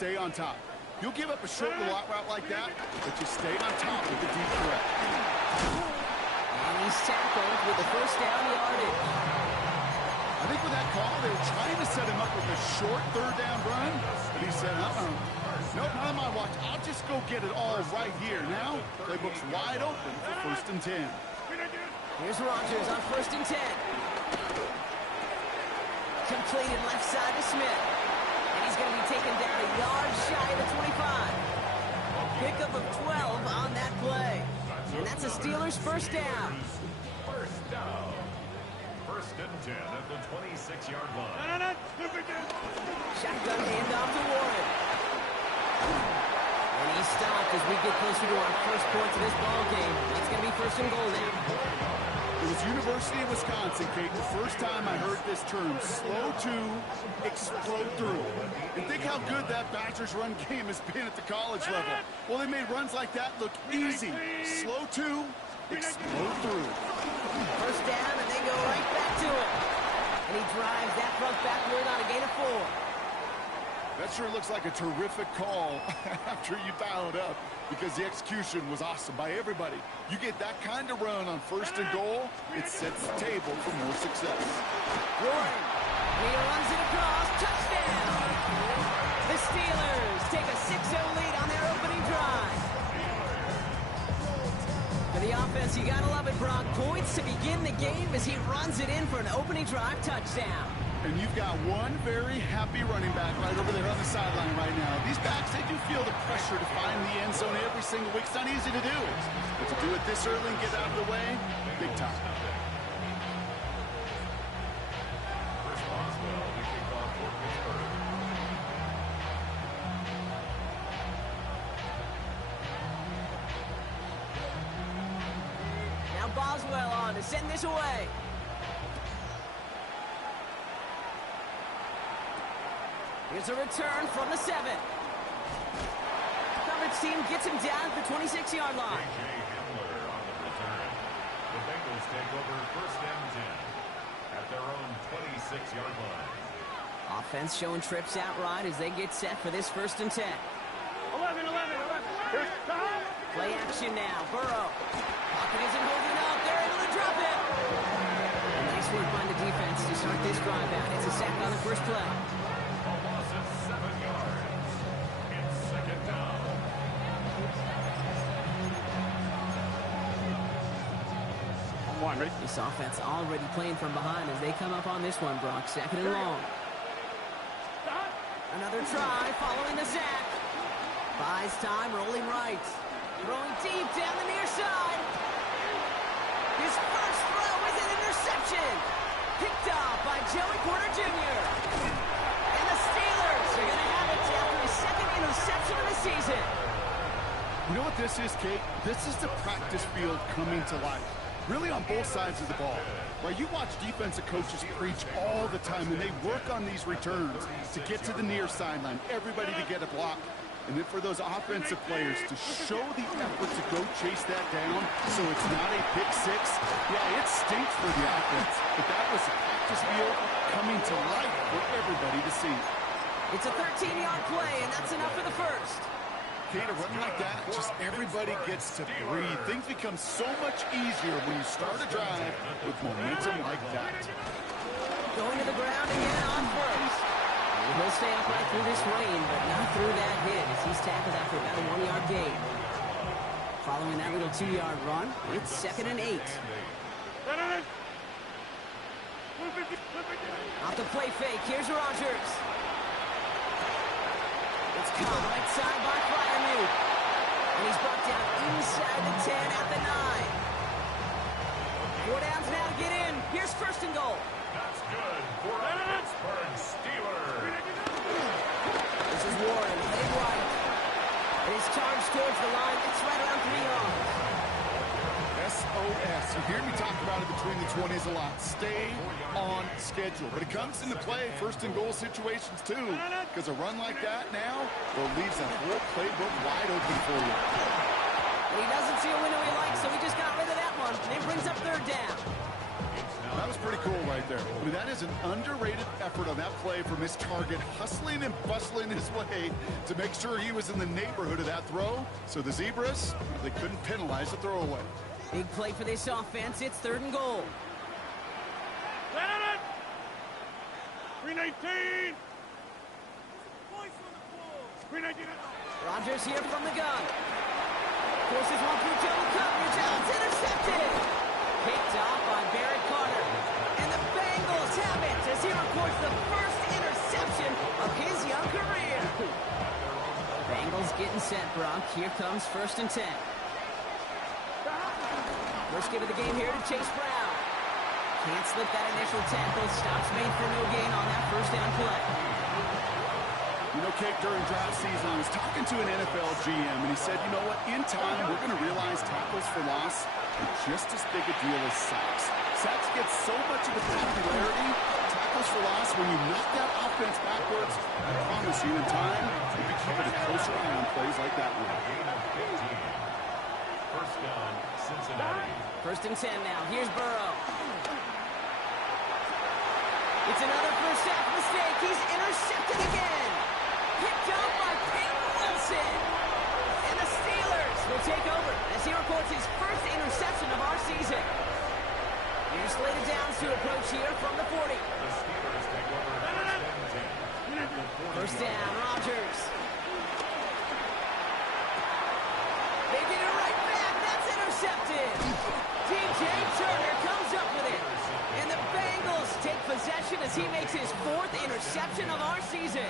stay on top. You'll give up a short little out route like that, but you stay on top with the deep threat. And he's tackled with the first down yardage. I think with that call, they were trying to set him up with a short third down run, but he said, nope, not on my watch. I'll just go get it all right here. Now, playbook's wide open for 1st and 10. Here's Rodgers on 1st and 10. Completed left side to Smith. And he's going to be taken down a yard shy of the 25. Pickup of 12 on that play. And that's a Steelers first down. First down. 1st and 10 at the 26-yard line. Shotgun handoff to Warren. And he's stopped as we get closer to our first point to this ball game. It's going to be 1st and goal now. It was University of Wisconsin, Kate, the first time I heard this term, slow to explode through. And think how good that Badgers run game has been at the college level. Well, they made runs like that look easy. Slow to explode through. First down, and they go right back to it. And he drives that front backward on a gain of 4. That sure looks like a terrific call after you dial it up, because the execution was awesome by everybody. You get that kind of run on 1st and goal, it sets the table for more success. Warren, he runs it across, touchdown! The Steelers take a 6-0 lead on their opening drive. For the offense, you gotta love it, Brock. Points to begin the game as he runs it in for an opening drive touchdown. And you've got one very happy running back right over there on the sideline right now. These backs, they do feel the pressure to find the end zone every single week. It's not easy to do. But to do it this early and get out of the way, big time. First Boswell, we kick off for Pittsburgh. Now Boswell on to send this away. Here's a return from the 7. Coverage team gets him down at the 26-yard line. A.J. Hamler on the return. The Bengals take over 1st and 10 at their own 26-yard line. Offense showing trips out right as they get set for this 1st and 10. 11. Play action now. Burrow. Pocket isn't holding up. They're able to drop it. And nice work by the defense to start this drive out. It's a sack on the first play. A loss of 7 yards. It's 2nd down. This offense already playing from behind as they come up on this one, Brock. 2nd and long. Another try following the sack. Buys time, rolling right. Throwing deep down the near side. His first throw is an interception. Picked off by Joey Porter Jr. And the Steelers are going to have it after his 2nd interception of the season. You know what this is, Kate? This is the practice field coming to life. Really on both sides of the ball. Right, you watch defensive coaches preach all the time, and they work on these returns to get to the near sideline, everybody to get a block. And then for those offensive players to show the effort to go chase that down so it's not a pick 6. Yeah, it stinks for the offense, but that was a practice field coming to life for everybody to see. It's a 13-yard play, and that's enough for the first. Kate, a run like that, just everybody gets to breathe. Things become so much easier when you start a drive with momentum like that. Going to the ground again on first. He'll stay upright through this rain, but not through that hit as he's tackled after about a 1-yard gain. Following that little 2-yard run, it's 2nd and 8. Off the play fake, here's Rodgers. It's caught right side by Freiermuth. And he's brought down inside the 10 at the 9. 4 downs now to get in. Here's 1st and goal. That's good for the Pittsburgh Steelers. This is Warren, heading right. And he's charged towards the line. It's right around 3 yards. SOS. You hear me talk about it between the 20s a lot. Stay on schedule. But it comes into play 1st and goal situations too. Because a run like that now, well, leaves that whole playbook wide open for you. He doesn't see a window he likes, so he just got rid of that one. And it brings up 3rd down. It's That was pretty cool right there. I mean, that is an underrated effort on that play from his target, hustling and bustling his way to make sure he was in the neighborhood of that throw. So the Zebras, they couldn't penalize the throwaway. Big play for this offense. It's 3rd and goal. 319. Rodgers here from the gun. Forces one through double coverage. Out, it's intercepted. Picked off by Barrett Carter. And the Bengals have it as he records the first interception of his young career. Bengals getting set, Brock. Here comes 1st and 10. First give of the game here to Chase Brown. Can't slip that initial tackle. Stops made for no gain on that 1st down play. You know, Kate, during draft season, I was talking to an NFL GM, and he said, you know what, in time, we're going to realize tackles for loss are just as big a deal as sacks. Sacks get so much of the popularity. Tackles for loss, when you knock that offense backwards, I promise you, in time, you'll be keeping a closer eye on plays like that one. First down, Cincinnati. 1st and 10 now. Here's Burrow. It's another first half mistake. He's intercepted again. Picked up by Peyton Wilson. And the Steelers will take over as he records his first interception of our season. Here's slated downs to approach here from the 40. The Steelers take over 1st down, Rodgers. They get it right back. That's intercepted. DJ Turner comes up with it. And the Bengals take possession as he makes his 4th interception of our season.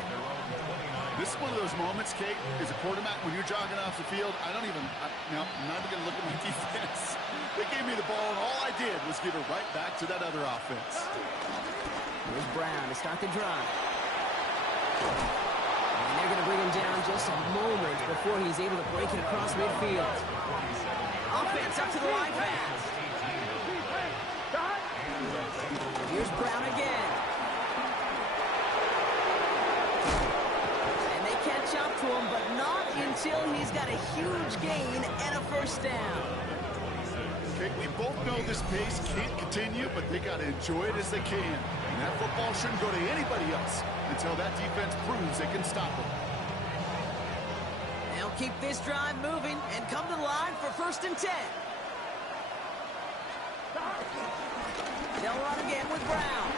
This is one of those moments, Kate, as a quarterback, when you're jogging off the field, I'm not even going to look at my defense. They gave me the ball, and all I did was give it right back to that other offense. Here's Brown to start the drive. And they're going to bring him down just a moment before he's able to break it across midfield. Offense up to the line pass. Here's Brown again. And they catch up to him, but not until he's got a huge gain and a 1st down. Okay, we both know this pace can't continue, but they got to enjoy it as they can. And that football shouldn't go to anybody else until that defense proves they can stop them. They'll keep this drive moving and come to the line for 1st and 10. They'll run again with Brown.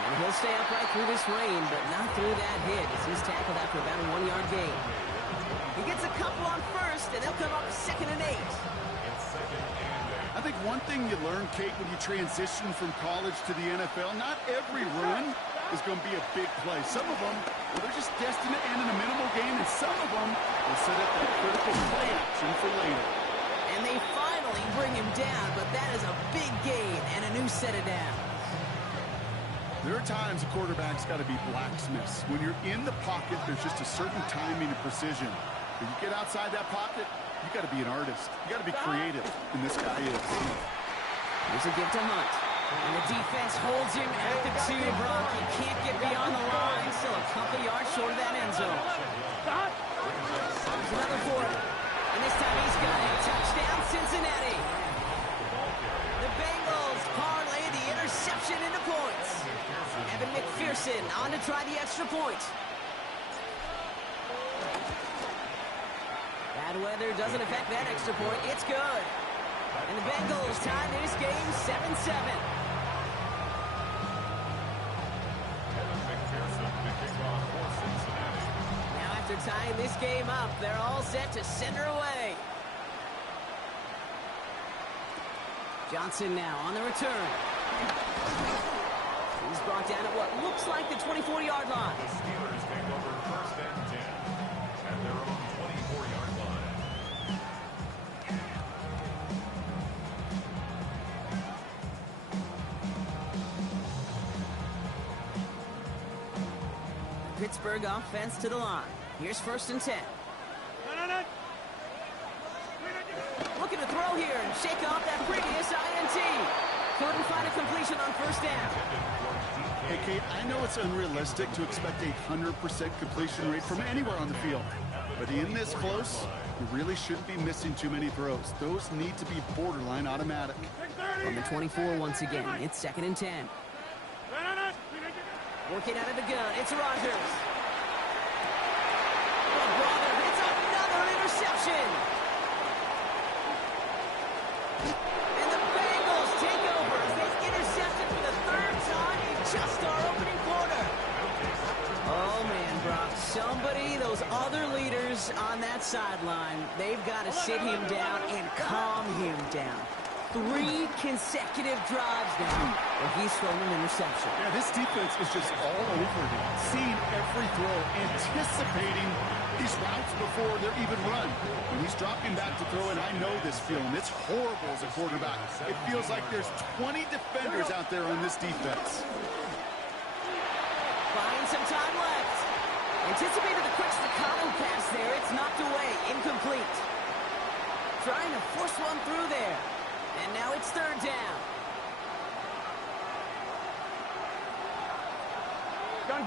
And he'll stay upright through this rain, but not through that hit as he's tackled after about a 1-yard gain. He gets a couple on 1st, and they'll come up 2nd and 8. I think one thing you learn, Kate, when you transition from college to the NFL, not every run is going to be a big play. Some of them, well, they're just destined to end in a minimal gain, and some of them will set up that critical play action for later. And they finally bring him down, but that is a big gain and a new set of downs. There are times a quarterback's got to be blacksmiths. When you're in the pocket, there's just a certain timing and precision. When you get outside that pocket, you got to be an artist. You got to be creative, and this guy is. Here's a gift to Hunt. And the defense holds him at the 2, Brock. He can't get beyond the line. Still a couple yards short of that end zone. There's another 40. And this time he's got it. Touchdown, Cincinnati. The Bengals parlay the interception into points. Evan McPherson on to try the extra point. Bad weather doesn't affect that extra point. It's good. And the Bengals tie this game 7-7. Now after tying this game up, they're all set to send her away. Johnson now on the return. He's brought down at what looks like the 24-yard line. The Steelers take over 1st and 10 at their own 24-yard line. Pittsburgh offense to the line. Here's 1st and 10. Looking to throw here and shake off that previous INT. Couldn't find a completion on 1st down. Hey, Kate, I know it's unrealistic to expect a 100% completion rate from anywhere on the field. But in this close, you really shouldn't be missing too many throws. Those need to be borderline automatic. From the 24 once again, it's 2nd and 10. Working out of the gun, it's Rodgers. Oh, brother, it's another interception. And the Bengals take over as they intercepted for the 3rd time in just our opening quarter. Oh, man, Brock, those other leaders on that sideline, they've got to sit him down and calm him down. 3 consecutive drives now where he's thrown an interception. Yeah, this defense is just all over him, seeing every throw, anticipating these routes before they're even run. When he's dropping back to throw, and I know this feeling, it's horrible as a quarterback. It feels like there's 20 defenders out there on this defense. Buying some time left. Anticipated the quick staccato pass there. It's knocked away, incomplete. Trying to force one through there. And now it's 3rd down.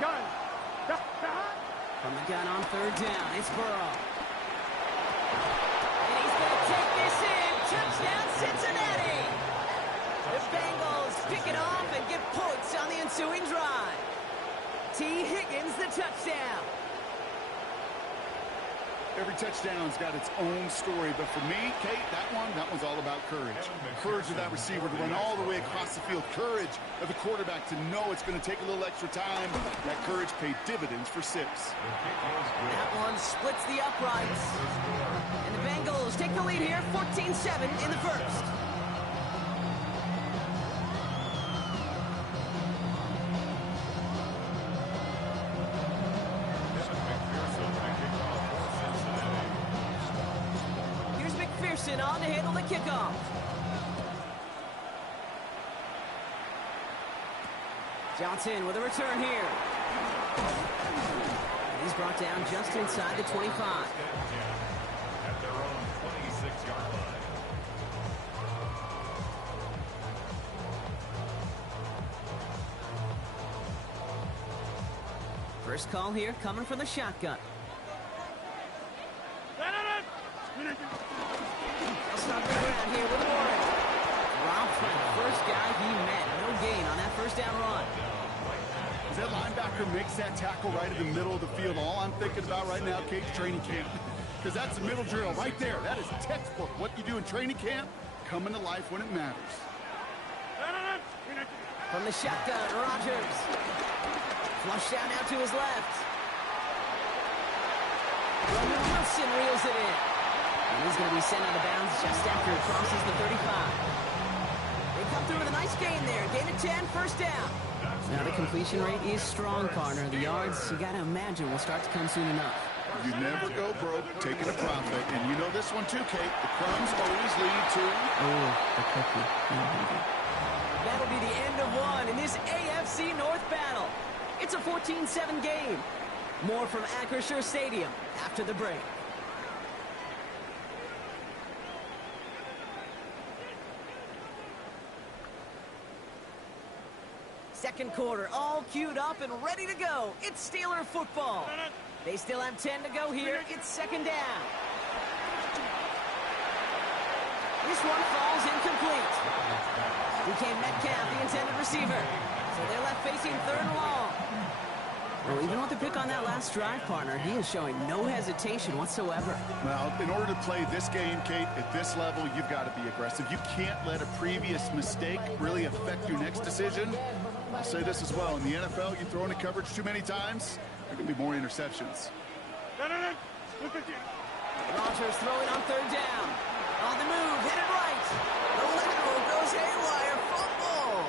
Gun. From the gun on 3rd down, it's Burrow. And he's going to take this in. Touchdown, Cincinnati. The Bengals pick it off and get points on the ensuing drive. T. Higgins, the touchdown. Every touchdown's got its own story, but for me, Kate, that one's all about courage. Courage of that receiver to run all the way across the field. Courage of the quarterback to know it's going to take a little extra time. That courage paid dividends for 6. That one splits the uprights. And the Bengals take the lead here, 14-7 in the 1st. On to handle the kickoff. Johnson with a return here. He's brought down just inside the 25. At their own 26-yard line. First call here coming from the shotgun. Here with Warren. Ralph, first guy he met. No gain on that 1st down run. As that linebacker makes that tackle right in the middle of the field, all I'm thinking about right now, Kate, training camp. Because that's the middle drill right there. That is textbook. What you do in training camp, coming to life when it matters. From the shotgun, Rodgers. Flush down now to his left. Roman Wilson reels it in. And he's going to be sent out of bounds just after it crosses the 35. They come through with a nice gain there. Gain of 10, 1st down. Now the completion rate is strong, partner. The yards, you got to imagine, will start to come soon enough. You never go broke taking a profit. And you know this one too, Kate. The crumbs always lead to... Oh, the cookie. That'll be the end of one in this AFC North battle. It's a 14-7 game. More from Acrisure Stadium after the break. Second quarter, all queued up and ready to go. It's Steeler football. They still have 10 to go here. It's 2nd down. This one falls incomplete. DK Metcalf, the intended receiver. So they're left facing 3rd and long. Well, even with the pick on that last drive, partner, he is showing no hesitation whatsoever. Well, in order to play this game, Kate, at this level, you've got to be aggressive. You can't let a previous mistake really affect your next decision. I'll say this as well. In the NFL, you throw into coverage too many times, there can be more interceptions. Rodgers throwing on 3rd down. On the move, headed right. The lateral goes haywire, fumble.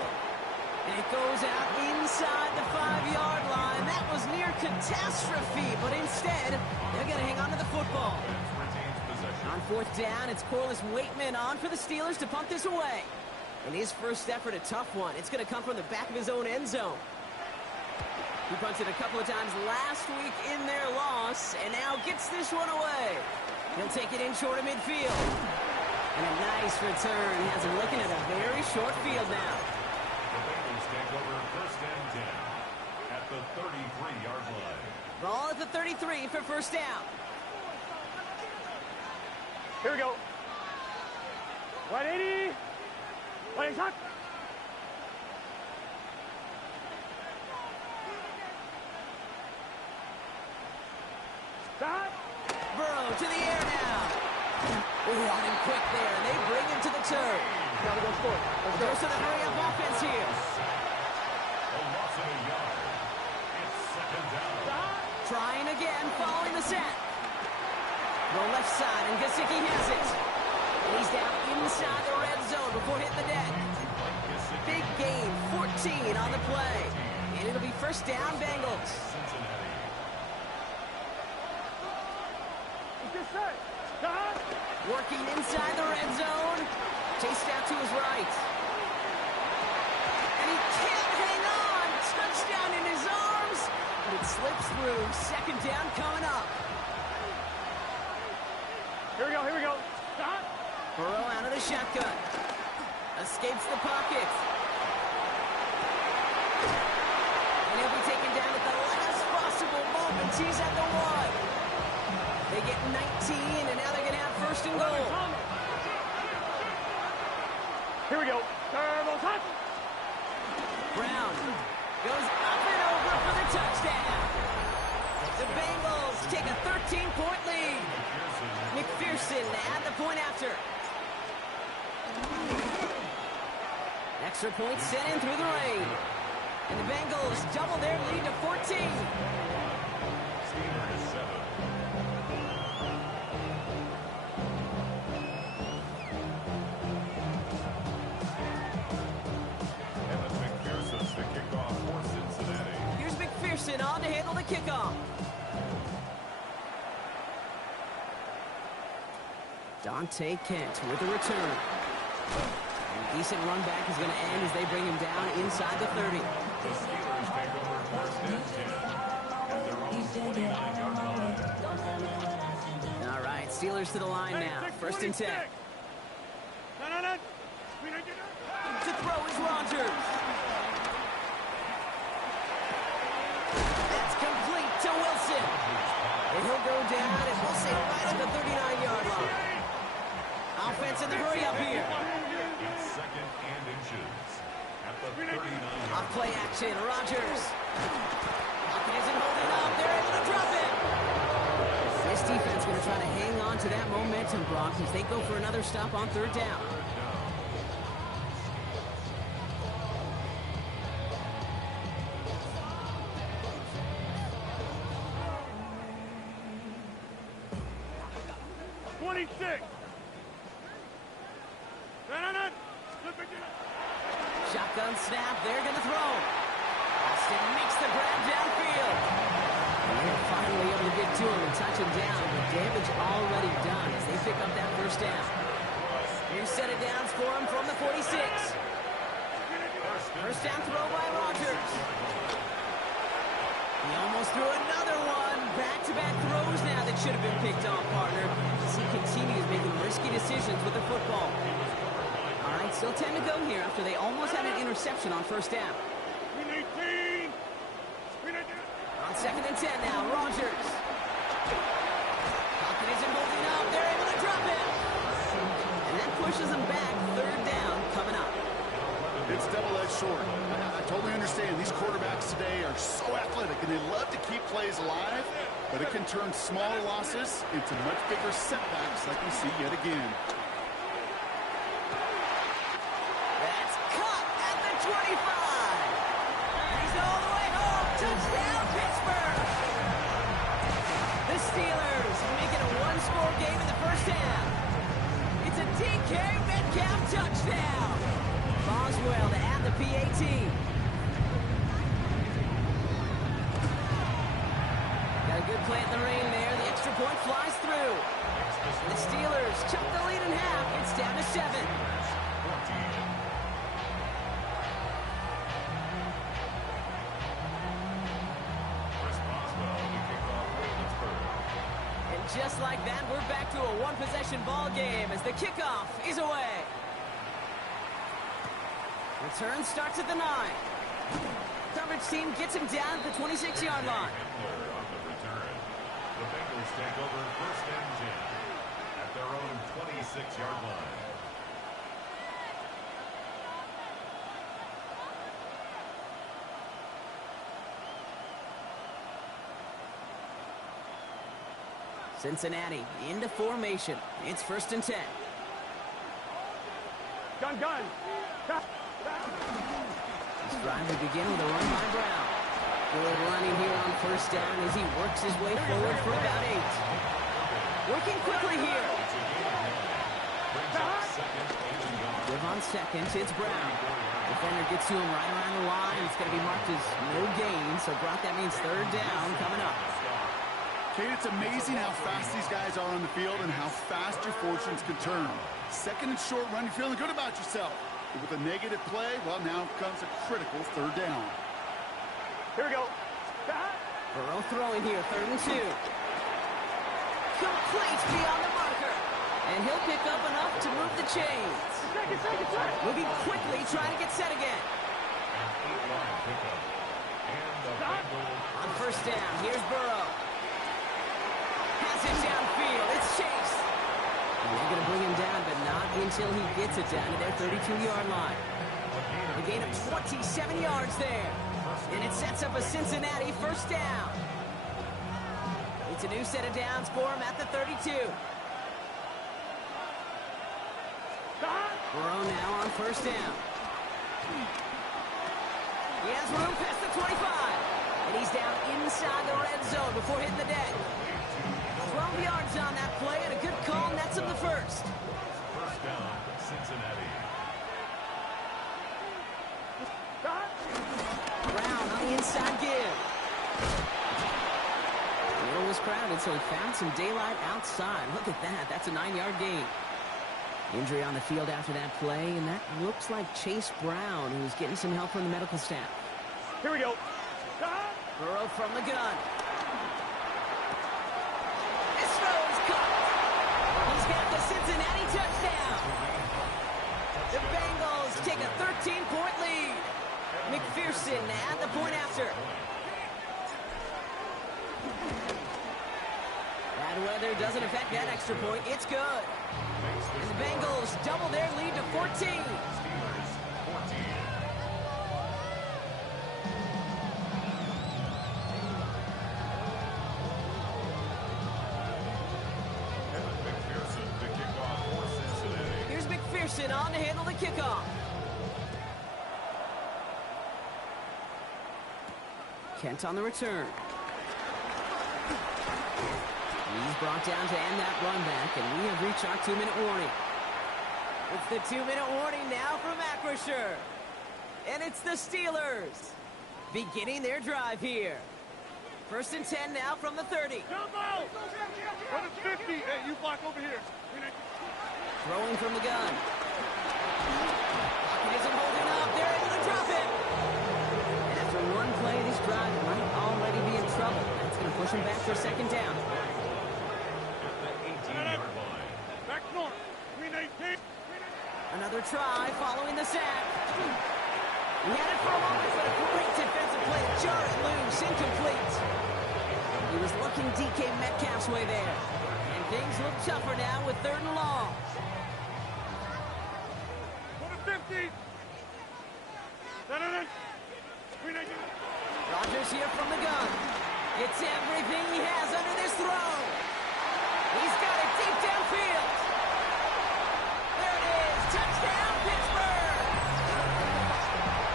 And it goes out inside the 5-yard line. That was near catastrophe, but instead, they're going to hang on to the football. On 4th down, it's Corliss Waitman on for the Steelers to punt this away. And his first effort, a tough one. It's going to come from the back of his own end zone. He punted a couple of times last week in their loss, and now gets this one away. He'll take it in short of midfield. And a nice return. He has him looking at a very short field now. The Bengals take over 1st and 10 at the 33-yard line. Ball at the 33 for 1st down. Here we go. 180. Burrow to the air now. Ooh, on him quick there, and they bring him to the turf. Gotta go score. Let's go. Goes to the hurry-up offense here. A loss of a yard. It's second down. Trying again, following the sack. Throw left side, and Gesicki has it. And he's down inside the red zone before hitting the deck. Big gain, 14 on the play. And it'll be first down, Bengals. Cincinnati. Working inside the red zone. Chased out to his right. And he can't hang on. Touchdown in his arms. But it slips through. Second down coming up. Here we go. Burrow out of the shotgun. Escapes the pocket. And he'll be taken down at the last possible moment. He's at the 1. They get 19, and now they're going to have first and goal. Here we go. Brown goes up and over for the touchdown. The Bengals take a 13-point lead. McPherson at the point after. Extra point sent in through the rain. And the Bengals double their lead to 14. Steelers 7. The kickoff for Cincinnati. Here's McPherson on to handle the kickoff. Dante Kent with the return. And a decent run back is going to end as they bring him down inside the 30. The Steelers take over first and 10 at their own 29-yard line. All right, Steelers to the line now. First and 10. To throw is Rodgers. That's complete to Wilson. And he'll go down, and we'll say right at the 39-yard line. Offense in the hurry-up here. It's second and inches at the 39-yard line. Off play action, Rodgers. Pocket isn't holding up. They're able to drop it. This defense going to try to hang on to that momentum, Brock, as they go for another stop on third down. Shotgun snap, they're going to throw. Austin makes the grab downfield. And they're finally able to get to him and touch him down, but damage already done as they pick up that first down. New set of downs for him from the 46. First down throw by Rodgers. He almost threw another one. Back-to-back throws now that should have been picked off, partner, as he continues making risky decisions with the football. All right, still 10 to go here after they almost had an interception on first down. On second and 10 now, Rodgers. Pocket isn't holding up. They're able to drop it. And that pushes them back. Third down coming up. It's double-edged sword. I totally understand. These quarterbacks today are so athletic, and they love to keep plays alive, but it can turn smaller losses into much bigger setbacks like we see yet again. That's caught at the 25. He's all the way home. Touchdown, Pittsburgh. The Steelers make it a one-score game in the first half. It's a DK Metcalf touchdown. Boswell to add the PAT. Got a good play in the rain there. The extra point flies through. And the Steelers chop the lead in half. It's down to 7. And just like that, we're back to a one-possession ball game as the kickoff is away. Return starts at the 9. Coverage team gets him down at the 26-yard line. On the return, the Bengals take over first and 10 at their own 26-yard line. Cincinnati into formation. It's 1st and 10. Gun, gun. This drive will begin with a run by Brown. Good running here on 1st down as he works his way forward for about 8. Working quickly here. Give on 2nd, it's Brown. Defender gets to him right around the line. It's going to be marked as no gain, so Brock, that means 3rd down coming up. Kate, it's amazing how fast these guys are on the field and how fast your fortunes can turn. 2nd and short run, you're feeling good about yourself. But with a negative play, well, now comes a critical 3rd down. Here we go. Burrow throwing here, 3rd and 2. Complete beyond the marker. And he'll pick up enough to move the chains. Moving quickly, trying to get set again. On 1st down, here's Burrow. Has it downfield, it's Chase. And they're going to bring him down, but not until he gets it down to their 32-yard line. A gain of 27 yards there. And it sets up a Cincinnati 1st down. It's a new set of downs for him at the 32. Burrow now on 1st down. He has room past the 25. And he's down inside the red zone before hitting the deck. 12 yards on that play and a good call, and that's him the 1st. 1st down, Cincinnati. Brown on the inside give. The middle was crowded, so he found some daylight outside. Look at that. That's a 9-yard gain. Injury on the field after that play, and that looks like Chase Brown, who's getting some help from the medical staff. Here we go. Burrow from the gun. This throw is caught. He's got the Cincinnati touchdown. The Bengals take a 13-point lead. McPherson at the point after. Bad weather doesn't affect that extra point. It's good. And the Bengals double their lead to 14. Here's McPherson on to handle the kickoff. Kent on the return. He's brought down to end that run back, and we have reached our 2-minute warning. It's the 2-minute warning now from Acrisure. And it's the Steelers beginning their drive here. 1st and 10 now from the 30. Jumbo! 50. Hey, you block over here. Throwing from the gun. It isn't holding up. They're able to drop it. And after one play, this drive might already be in trouble. That's going to push him back for a 2nd down. Back north. Another try following the sack. He had it for a moment, but a great defensive play to jar it loose, incomplete. He was looking DK Metcalf's way there. And things look tougher now with 3rd and long. 50. Rodgers here from the gun. It's everything he has under this throw. He's got it deep downfield. There it is. Touchdown, Pittsburgh.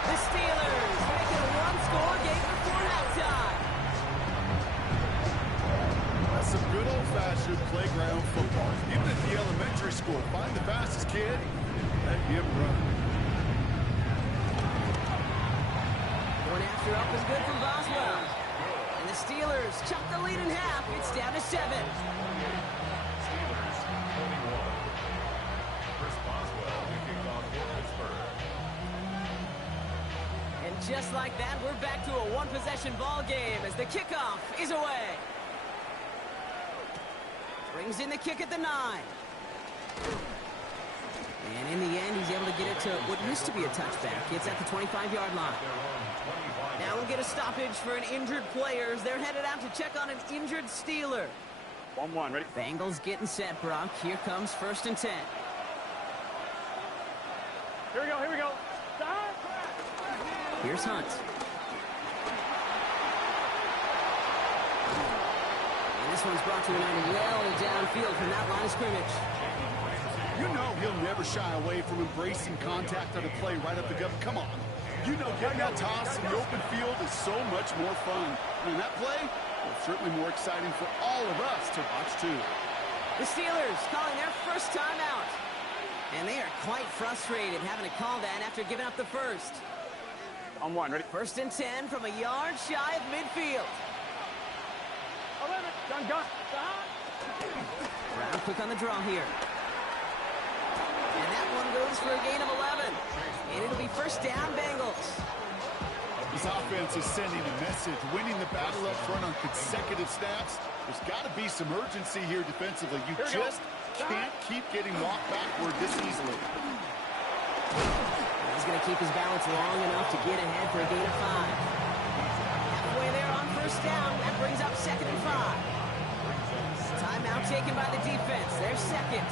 The Steelers make it a 1-score game before halftime. That's some good old-fashioned playground football. Even at the elementary school, find the fastest kid, let him run. One after up is good from Boswell. And the Steelers chop the lead in half. It's down to 7. Steelers 21. Chris Boswell kicking off for Pittsburgh. And just like that, we're back to a one-possession ball game as the kickoff is away. Brings in the kick at the 9. And in the end, he's able to get it to what used to be a touchback. It's at the 25-yard line. Now we'll get a stoppage for an injured player as they're headed out to check on an injured Steeler. 1-1, ready? Bengals getting set, Brock. Here comes 1st and 10. Here we go, here we go. Here's Hunt. And This one's brought to an end well downfield from that line of scrimmage. You know he'll never shy away from embracing contact on a play right up the gut. Come on. You know getting that toss in the open field is so much more fun. And that play, well, certainly more exciting for all of us to watch, too. The Steelers calling their first timeout. And they are quite frustrated having to call that after giving up the first. On one, ready? 1st and 10 from a yard shy of midfield. 11, gun. Brown quick on the draw here. And that one goes for a gain of 11. And it'll be first down, Bengals. This offense is sending a message, winning the battle up front on consecutive snaps. There's got to be some urgency here defensively. You just can't keep getting walked backward this easily. He's going to keep his balance long enough to get ahead for a gain of 5. Halfway there on first down. That brings up 2nd and 5. Timeout taken by the defense. They're second.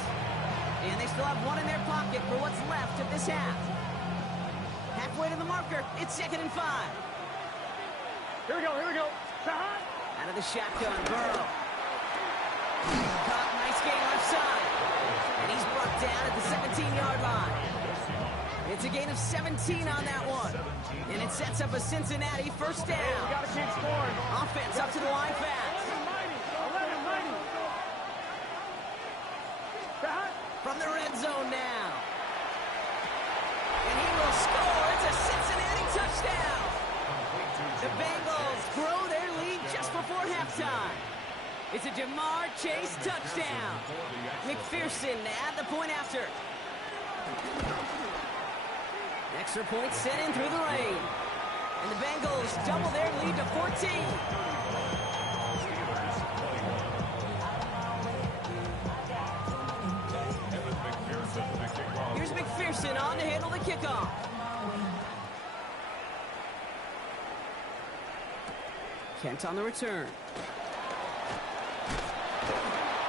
And they still have one in their pocket for what's left of this half. Halfway to the marker. It's 2nd and 5. Here we go. Out of the shotgun, Burrow. Caught, nice gain left side. And he's brought down at the 17-yard line. It's a gain of 17 on that one. And it sets up a Cincinnati first down. We gotta keep scoring. Offense up to the line fast. 11. From the red zone now. And he will score. It's a Cincinnati touchdown. The Bengals grow their lead just before halftime. It's a Jamar Chase touchdown. McPherson to add the point after. Extra point sent in through the rain. And the Bengals double their lead to 14. Here's McPherson on to handle the kickoff. Kent on the return.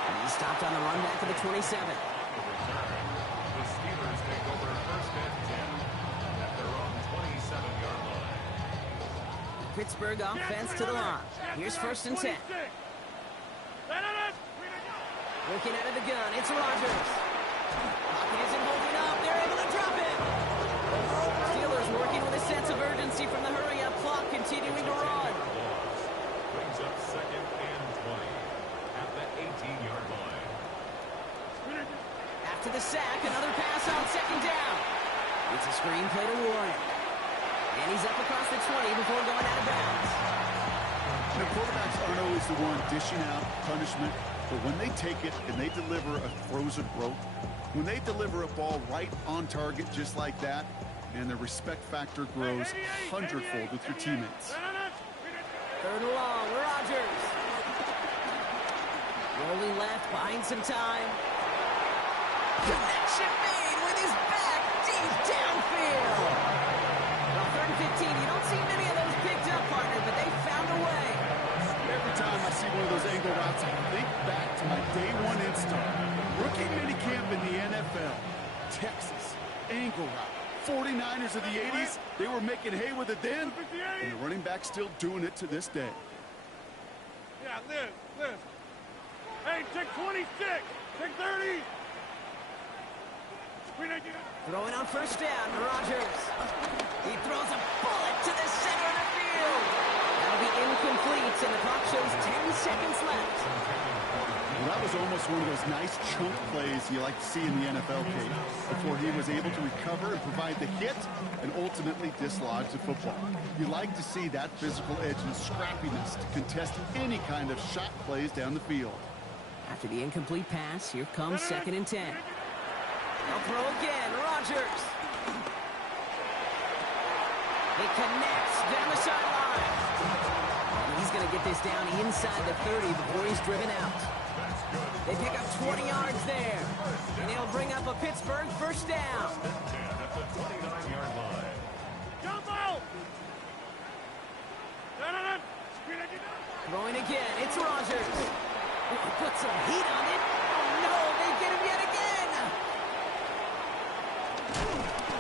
And he's stopped on the run back to the 27. The Steelers take over 1st and 10 at their own 27-yard line. Pittsburgh offense to the line. Here's 1st and 10. Looking out of the gun, it's Rodgers. Pocket isn't holding up. They're able to drop it. Steelers working with a sense of urgency from the hurry-up clock, continuing to run. Brings up 2nd and 20 at the 18-yard line. After the sack, another pass on 2nd down. It's a screen play to Warren. And he's up across the 20 before going out of bounds. The quarterbacks aren't always the one dishing out punishment, but when they take it and they deliver a frozen rope, when they deliver a ball right on target just like that, and the respect factor grows 100-fold with your teammates. 3rd and long, Rodgers. Rolling left, buying some time. Connection made with his back deep downfield. Well, 3rd and 15, you don't see many of those picked up, partner, but they found a way. Every time I see one of those angle routes, I think back to my day one install. Rookie minicamp in the NFL. Texas, angle route. 49ers of the 80s, they were making hay with it then, and the running back's still doing it to this day. Yeah, Liz. Hey, check 26. Check 30. Throwing on first down, Rodgers. He throws a bullet to the center of the field. That'll be incomplete, and the clock shows 10 seconds left. Well, that was almost one of those nice chunk plays you like to see in the NFL, Kate, before he was able to recover and provide the hit and ultimately dislodge the football. You like to see that physical edge and scrappiness to contest any kind of shot plays down the field. After the incomplete pass, here comes 2nd and 10. They'll throw again, Rodgers. It connects down the sideline. He's going to get this down inside the 30 before he's driven out. They pick up 20 yards there. And it'll bring up a Pittsburgh first down. At the 29-yard line. Jumbo! Throwing again, it's Rodgers. Put some heat on it. Oh no, they get him yet again.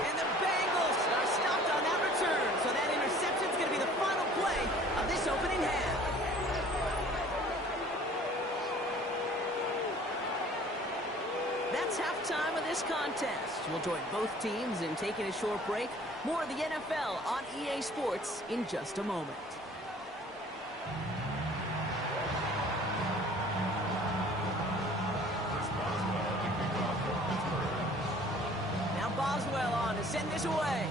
And the Bengals are stopped on that return. So that interception's going to be the final play of this opening half. That's halftime of this contest. We'll join both teams in taking a short break. More of the NFL on EA Sports in just a moment. Now Boswell on to send this away.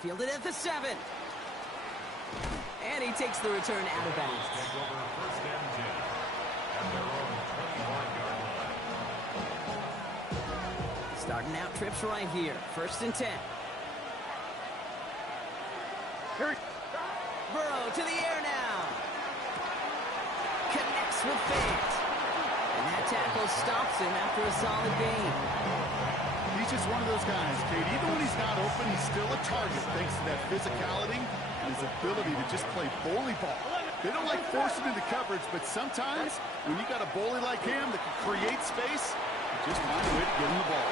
Fielded at the 7. And he takes the return out of bounds. Starting out trips right here. 1st and 10. Burrow to the air now. Connects with fans. And that tackle stops him after a solid gain. He's just one of those guys, Kate. Even when he's not open, he's still a target thanks to that physicality and his ability to just play bully ball. They don't like forcing into coverage, but sometimes when you got a bully like him that can create space, you just find a way to get him the ball.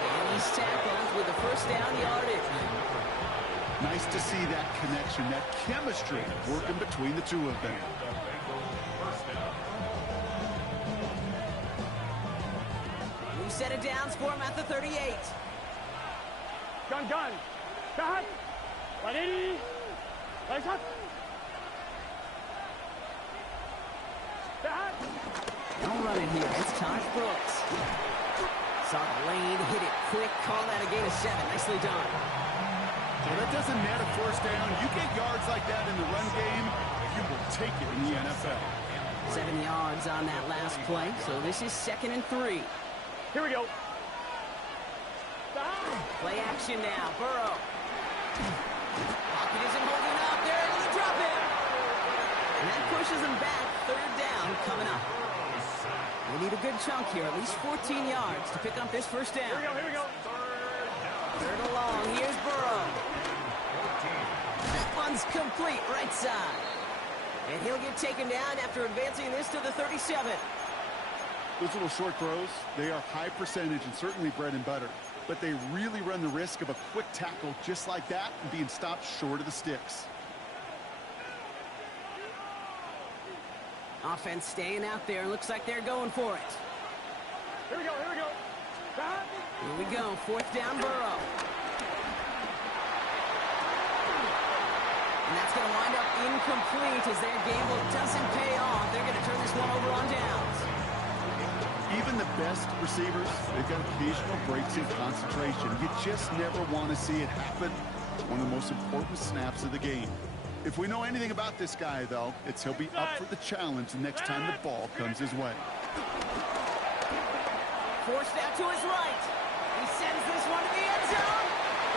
And he's tackled with the 1st down yardage. Nice to see that connection, that chemistry working between the two of them. New set of downs for him at the 38. Gun. Cut. Ready. Right shot. Don't run it here. It's Todd Brooks. Saw the lane, hit it quick, call that a gain of 7. Nicely done. Well, that doesn't net a 1st down. You get yards like that in the run game, you will take it in the NFL. 7 yards on that last play, so this is 2nd and 3. Here we go. Play action now. Burrow. Pocket isn't holding up. They're able to drop him. And that pushes him back. 3rd down coming up. They need a good chunk here, at least 14 yards to pick up this 1st down. Here we go. 3rd and long. Here's Burrow. That one's complete, right side. And he'll get taken down after advancing this to the 37. Those little short throws, they are high percentage and certainly bread and butter. But they really run the risk of a quick tackle just like that and being stopped short of the sticks. Offense staying out there. Looks like they're going for it. Here we go. Here we go. 4th down, Burrow. And that's going to wind up incomplete as their gamble doesn't pay off. They're going to turn this one over on downs. Even the best receivers, they've got occasional breaks in concentration. You just never want to see it happen. It's one of the most important snaps of the game. If we know anything about this guy, though, it's he'll be up for the challenge the next time the ball comes his way. Forced out to his right. He sends this one to the end zone.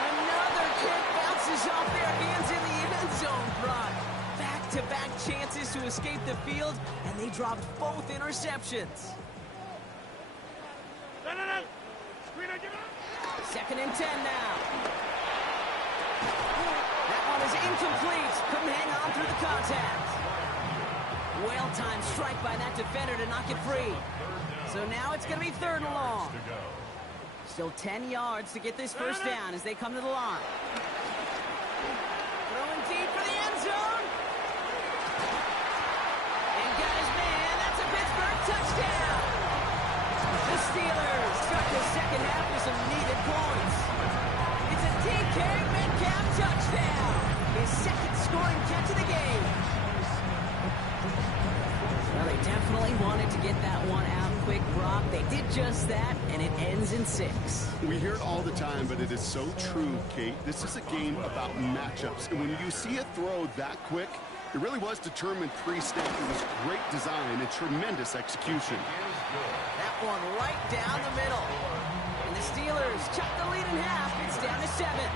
Another kick bounces off their hands in the end zone. Brought back-to-back chances to escape the field, and they dropped both interceptions. 2nd and 10 now. That one is incomplete. Couldn't hang on through the contact. Well-timed strike by that defender to knock it free. So now it's going to be 3rd and long. Still 10 yards to get this 1st down as they come to the line. Throwing deep for the end zone. And got his man. That's a Pittsburgh touchdown. The Steelers start the 2nd half with some needed points. It's a DK Metcalf touchdown. His 2nd scoring catch of the game. Well, they definitely wanted to get that one out quick. Brock, they did just that, and it ends in 6. We hear it all the time, but it is so true, Kate. This is a game about matchups. And when you see a throw that quick, it really was determined pre-snap. It was great design and tremendous execution. That one right down the middle. And the Steelers cut the lead in half. It's down to 7.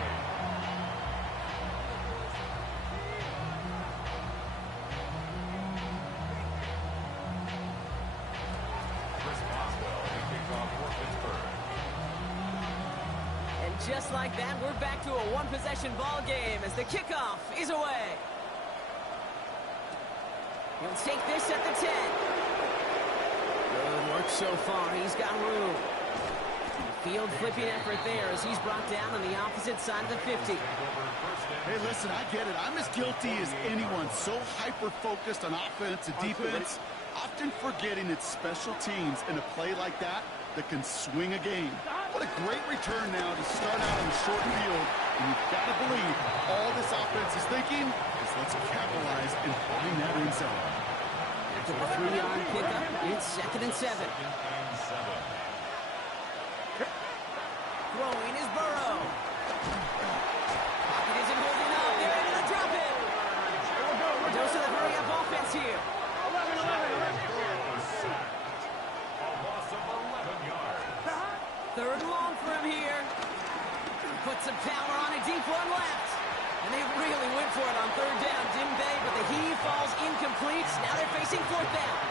And just like that, we're back to a one-possession ball game as the kickoff is away. He'll take this at the 10. Good work so far. He's got room. Field flipping effort there as he's brought down on the opposite side of the 50. Hey, listen, I get it. I'm as guilty as anyone. So hyper-focused on offense and defense, often forgetting it's special teams in a play like that can swing a game. What a great return now to start out on the short field. And you've got to believe all this offense is thinking is let's capitalize and find that end zone. After the 3-yard pickup, it's 2nd and 7. Throwing is Burrow. Pocket isn't holding up. They're able to drop it. Dose of the hurry-up offense here. 3rd and long for him here. Put some power on it, deep one left. And they really went for it on 3rd down, didn't they? But the heave falls incomplete. Now they're facing 4th down.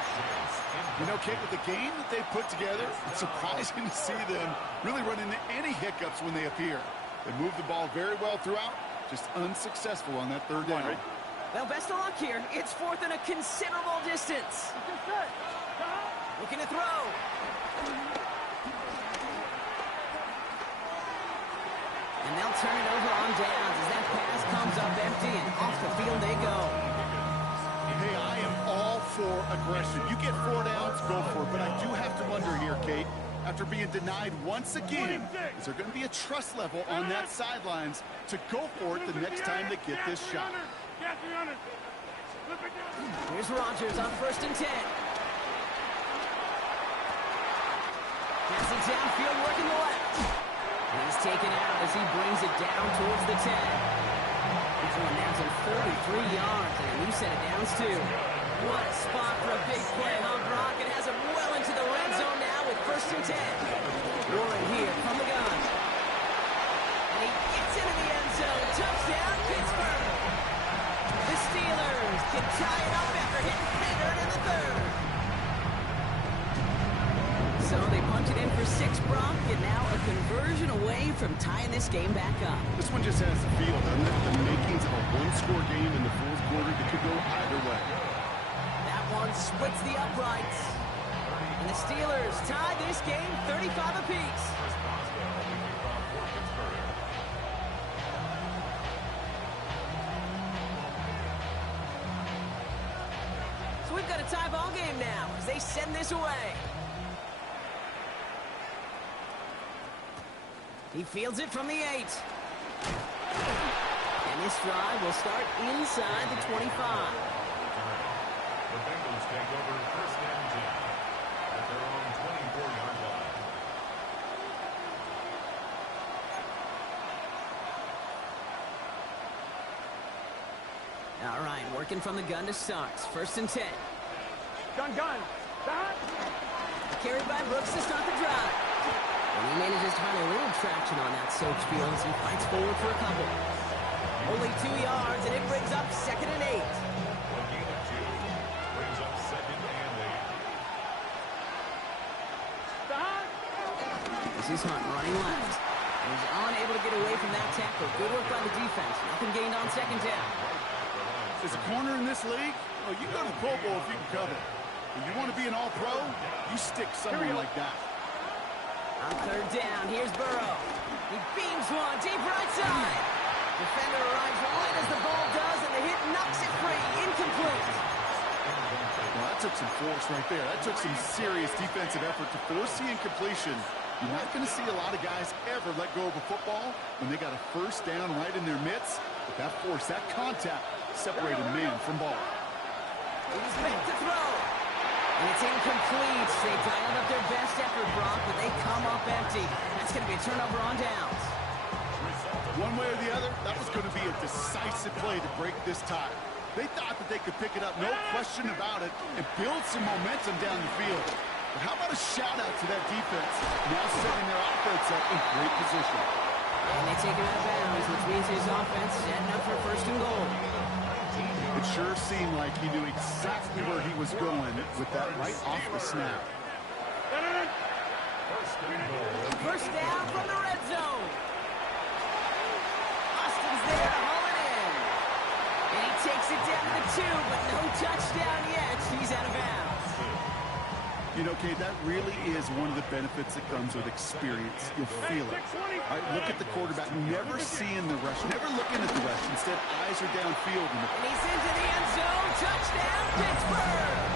You know, Kate, with the game that they put together, it's surprising to see them really run into any hiccups when they appear. They move the ball very well throughout, just unsuccessful on that 3rd down. Well, best of luck here. It's 4th and a considerable distance. Looking to throw. And they'll turn it over on downs as that pass comes up empty and off the field they go. Hey, I am all for aggression. You get 4 downs, go for it. But I do have to wonder here, Kate, after being denied once again, is there going to be a trust level on that sidelines to go for it the next time they get this shot? Here's Rodgers on 1st and 10. Passing downfield, working the left. He's taken out as he brings it down towards the 10. He's going down to 33 yards and a new set of downs, too. What a spot for a big play, huh, Brock? It has him well into the red zone now with 1st and 10. Warren here from the gun. And he gets into the end zone. Touchdown, Pittsburgh. The Steelers can tie it up after hitting Painter in the 3rd. So they punch it in for 6, Brock, and now a conversion away from tying this game back up. This one just has the feel, doesn't it? The makings of a one-score game in the 4th quarter that could go either way. That one splits the uprights. And the Steelers tie this game 35 apiece. So we've got a tie ball game now as they send this away. He fields it from the 8. And this drive will start inside the 25. The Bengals take over 1st and 10 at their own 24-yard line. All right, working from the gun to start. 1st and 10. Gun. Carried by Brooks to start the drive. And he manages to find a little traction on that soaked field as he fights forward for a couple. Only 2 yards, and it brings up 2nd and 8. A gain of 2 brings up 2nd and 8. This is Hunt running left. He's unable to get away from that tackle. Good work by the defense. Nothing gained on 2nd down. As a corner in this league, you go to the Pro Bowl if you can cover. If you want to be an all-pro, you stick someone like that. On 3rd down, here's Burrow. He beams one deep right side. Defender arrives right as the ball does, and the hit knocks it free. Incomplete. Well, that took some force right there. That took some serious defensive effort to force the incompletion. You're not going to see a lot of guys ever let go of a football when they got a 1st down right in their midst. But that force, that contact, separated man from ball. He's back to throw. And it's incomplete. They dialed up their best effort, Brock, but they come up empty. That's going to be a turnover on downs. One way or the other, that was going to be a decisive play to break this tie. They thought that they could pick it up, no question about it, and build some momentum down the field. But how about a shout-out to that defense, now setting their offense up in great position. And they take him out of bounds, which means his offense setting up for 1st and goal. It sure seemed like he knew exactly where he was going with that right off the snap. 1st down from the red zone. Austin's there to haul it in. And he takes it down to the 2, but no touchdown yet. He's out of bounds. You know, Kate, that really is one of the benefits that comes with experience. You'll feel it. All right, look at the quarterback, never seeing the rush, never looking at the rush. Instead, eyes are downfield. And he's into the end zone. Touchdown, Pittsburgh!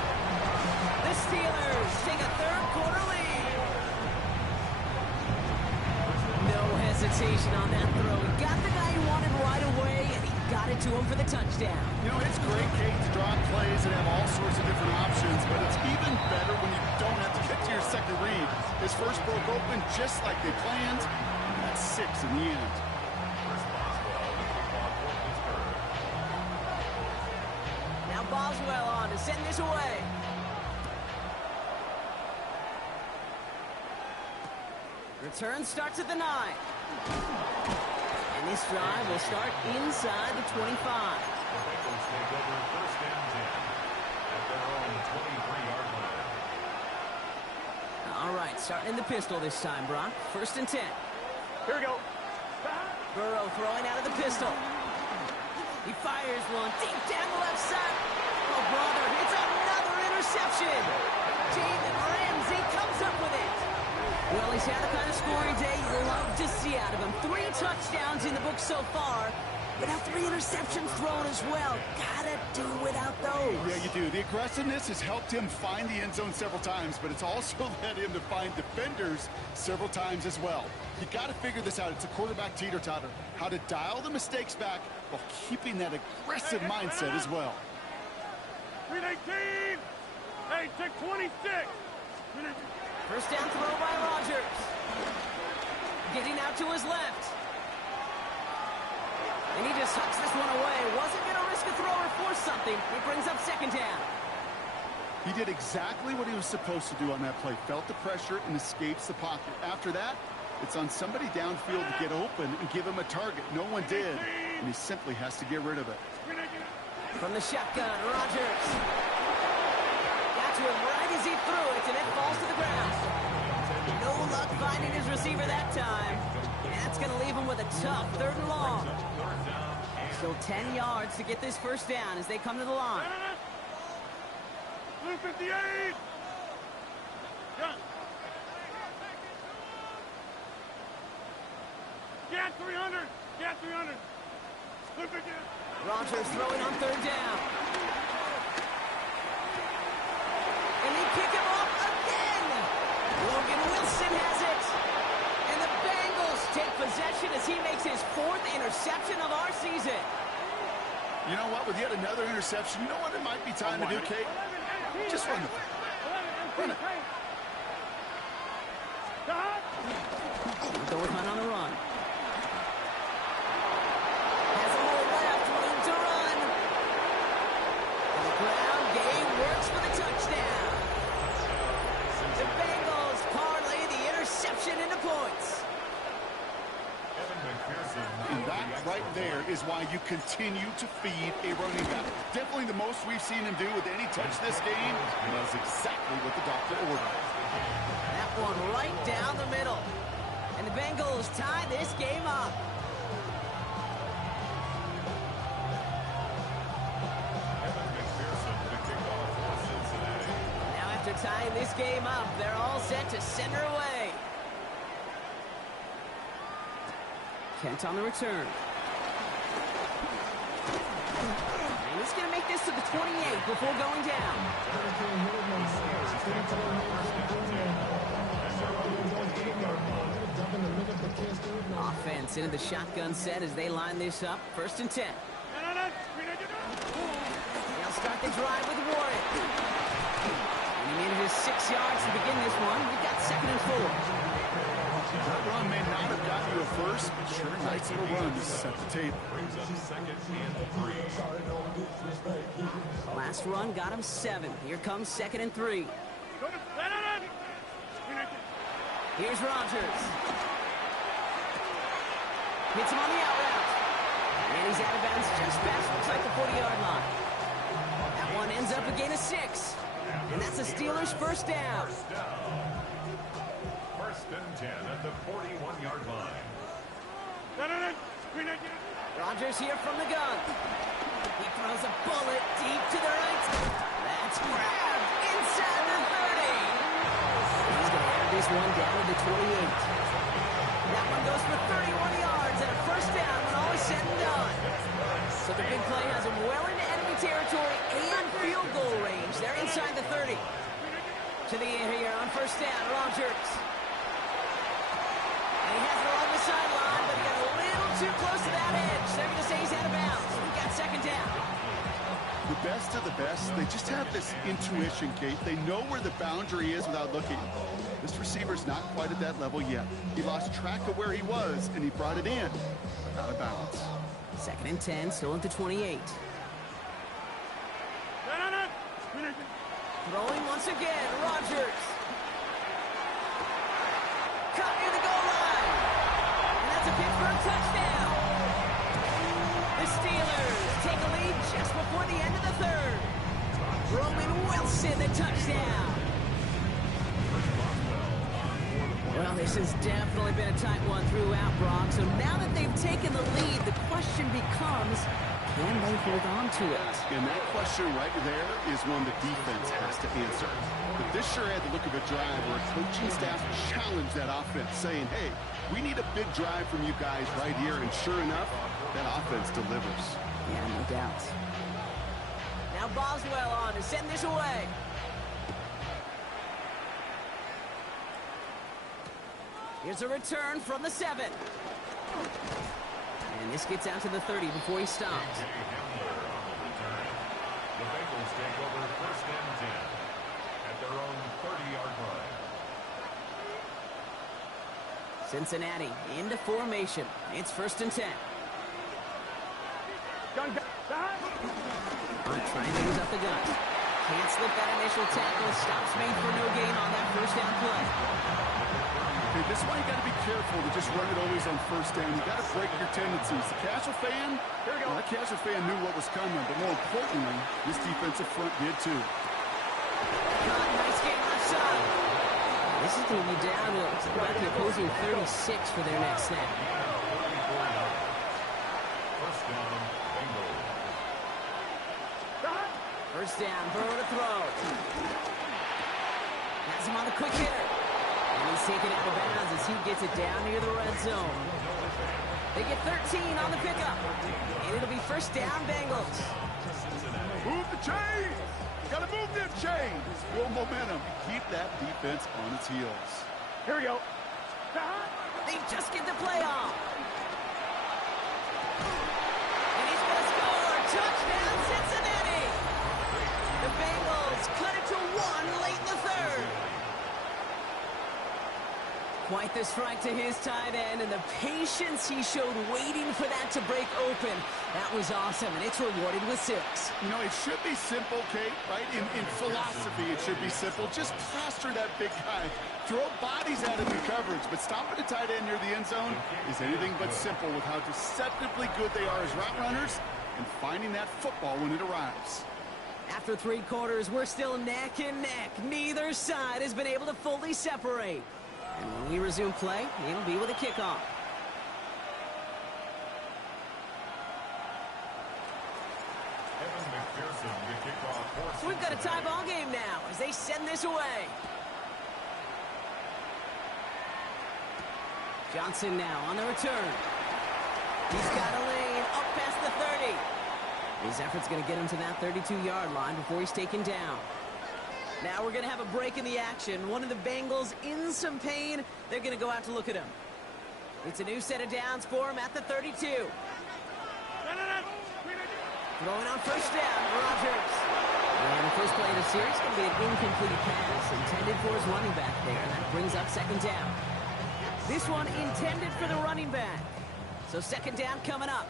The Steelers take a third-quarter lead. No hesitation on that throw. He got the guy he wanted right away, and he got it to him for the touchdown. You know, it's great, Kate, to draw plays and have all sorts of different options, but it's even better when you don't have to get to your second read. His first broke open just like they planned, and that's 6 in the end. Now Boswell on to send this away. Return starts at the 9. And this drive will start inside the 25. The Bengals take over first and 10 at their own 23-yard line. All right, starting in the pistol this time, Brock. First and 10. Here we go. Burrow throwing out of the pistol. He fires one deep down the left side. Oh, brother, it's another interception. David Ramsey comes up with it. Well, he's had the kind of scoring day you love to see out of him. 3 touchdowns in the book so far, but now 3 interceptions thrown as well. Gotta do without those. Yeah, you do. The aggressiveness has helped him find the end zone several times, but it's also led him to find defenders several times as well. You got to figure this out. It's a quarterback teeter-totter. How to dial the mistakes back while keeping that aggressive mindset as well. 319. Hey, take 26. First down throw by Rodgers. Getting out to his left. And he just sucks this one away. Wasn't going to risk a throw or force something. He brings up second down. He did exactly what he was supposed to do on that play. Felt the pressure and escapes the pocket. After that, it's on somebody downfield to get open and give him a target. No one did, and he simply has to get rid of it. From the shotgun, Rodgers. Got to him right as he threw it, and it falls to the ground. No luck finding his receiver that time. And that's going to leave him with a tough 3rd and long. Still 10 yards to get this first down as they come to the line. Blue 58. Done. Get 300. Get 300. Blue 58. Rodgers throwing on 3rd down. And they pick him up again. Logan Wilson has it. And the Bengals take possession as he makes his 4th interception of our season. You know what? With yet another interception, you know what it might be time to do, Kate? Just run the play. Run it. Go with Hunt on the run. Has a hole left, room to run. And the ground game works for the touchdown. The Bengals parlay the interception into points. And that right there is why you continue to feed a running back. Definitely the most we've seen him do with any touch this game. And that's exactly what the doctor ordered. That one right down the middle. And the Bengals tie this game up. Now after tying this game up, they're all set to send her away. Kent on the return. And he's going to make this to the 28 before going down. Offense into the shotgun set as they line this up. 1st and 10. They'll start the drive with Warren. And he needed his 6 yards to begin this one. We've got 2nd and 4. That run may not have got you a first, but sure, nice little run to set the table. Brings up 2nd and 3. Last run got him 7. Here comes 2nd and 3. Here's Rodgers. Hits him on the out route. And he's out of bounds just past, looks like the 40-yard line. That one ends up a gain of 6. And that's the Steelers' first down. 1st and 10 at the 41-yard line. Rodgers here from the gun. He throws a bullet deep to the right. That's grabbed inside the 30. one down to the 28. That one goes for 31 yards and a first down when all is said and done. So the big play has him well into enemy territory and field goal range. They're inside the 30. To the air here on first down, Rodgers. And he has it along the sideline, but he got a little too close to that edge. They're going to say he's out of bounds. We've got second down. The best of the best, they just have this intuition, Kate. They know where the boundary is without looking. This receiver's not quite at that level yet. He lost track of where he was, and he brought it in. Out of bounds. Second and 10, still at the 28. Throwing once again, Rodgers. Caught near the goal line. And that's a Pittsburgh touchdown. The Steelers take a lead just before the end of the third. Roman Wilson, the touchdown. Well, this has definitely been a tight one throughout, Brock. So now that they've taken the lead, the question becomes, can they hold on to it? And that question right there is one the defense has to answer. But this sure had the look of a drive where a coaching staff challenged that offense, saying, hey, we need a big drive from you guys right here. And sure enough, that offense delivers. Yeah, no doubt. Now Boswell on to send this away. Here's a return from the 7. And this gets out to the 30 before he stops. The Bengals take over first and 10 at their own 30-yard line. Cincinnati into formation. It's first and 10. Trying to use up the gut. Can't slip that initial tackle. Stops made for no gain on that first down play. Okay, this is why you got to be careful to just run it always on first down. You got to break your tendencies. The casual fan, well, that casual fan knew what was coming, but more importantly, this defensive front did too. Nice game left side. This is going to be down to about the opposing 36 for their next snap. First down, Bengals. First down, Burrow to throw. Has him on the quick hitter. And he's taken out of bounds as he gets it down near the red zone. They get 13 on the pickup. And it'll be first down, Bengals. Move the chains! Got to move them chains! Build momentum. Keep that defense on its heels. Here we go. They just get the play off. And he's going to score. Touchdown, Cincinnati. The Bengals cut it to 1 late in the third. Quite the strike to his tight end, and the patience he showed waiting for that to break open. That was awesome, and it's rewarded with 6. You know, it should be simple, Kate, right? In philosophy, it should be simple. Just plaster that big guy. Throw bodies at him in coverage, but stopping a tight end near the end zone is anything but simple with how deceptively good they are as route runners and finding that football when it arrives. After 3 quarters, we're still neck and neck. Neither side has been able to fully separate. And when we resume play, it'll be with a kickoff. So we've got a tie ball game now as they send this away. Johnson now on the return. He's got a lane up past the 30. His effort's going to get him to that 32-yard line before he's taken down. Now we're going to have a break in the action. One of the Bengals in some pain. They're going to go out to look at him. It's a new set of downs for him at the 32. Throwing on first down, Rodgers. And the first play of the series is going to be an incomplete pass intended for his running back there. And that brings up second down. This one intended for the running back. So second down coming up.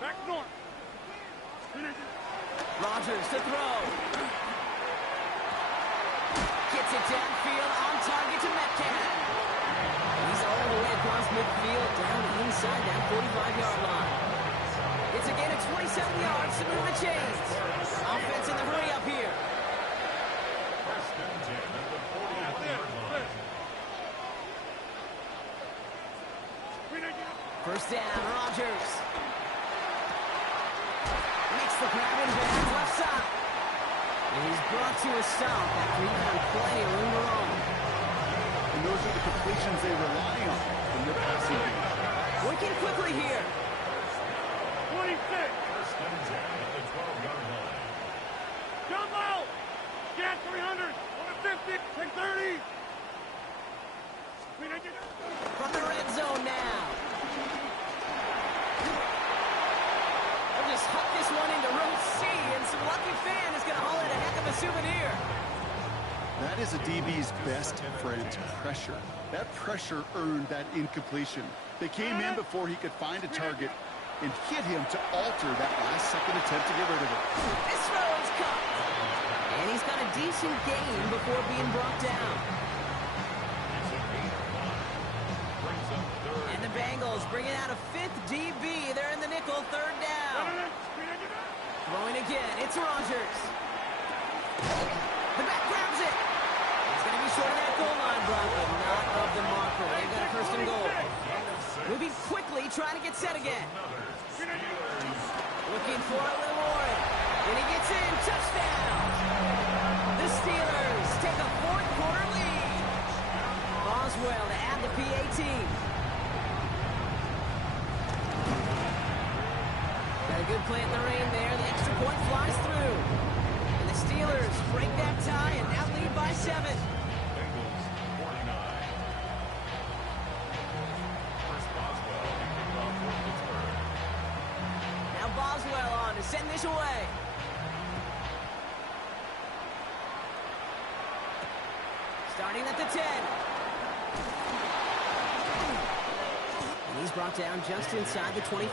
Back north. Rodgers to throw. Gets it downfield on target to Metcalf. He's all the way across midfield down inside that 45-yard line. It's a gain of 27 yards to move the chains. Offense in the hurry up here. First and 10 at the 40-yard line. First down, Rodgers. Makes the grab in bounds left side. And he's brought to a stop after he found plenty of room to roam. And those are the completions they rely on from their passing game. Working quickly here. 26. First and 10 at the 12-yard line. Jumbo! Get 300. 150. Take 30. From the red zone now. They'll just huck this one into row C, and some lucky fan is going to haul it a heck of a souvenir. That is a DB's best friend, pressure. That pressure earned that incompletion. They came in before he could find a target and hit him to alter that last-second attempt to get rid of it. This throw is caught. And he's got a decent gain before being brought down. And the Bengals bringing out a fifth DB. They're in the nickel, third down. Throwing again, it's Rodgers. The back grabs it. He's going to be short of that goal line, Brock, but not of the marker. They've got a first and goal. Moving quickly, trying to get set again. Looking for a reward. And he gets in, touchdown. The Steelers take a fourth-quarter lead. Boswell to add the PAT. Got a good play in the rain there. The extra point flies through. And the Steelers break that tie and now lead by 7. Bengals 49. First Boswell to kick off for Pittsburgh. Now Boswell on to send this away. Starting at the 10. And he's brought down just inside the 25.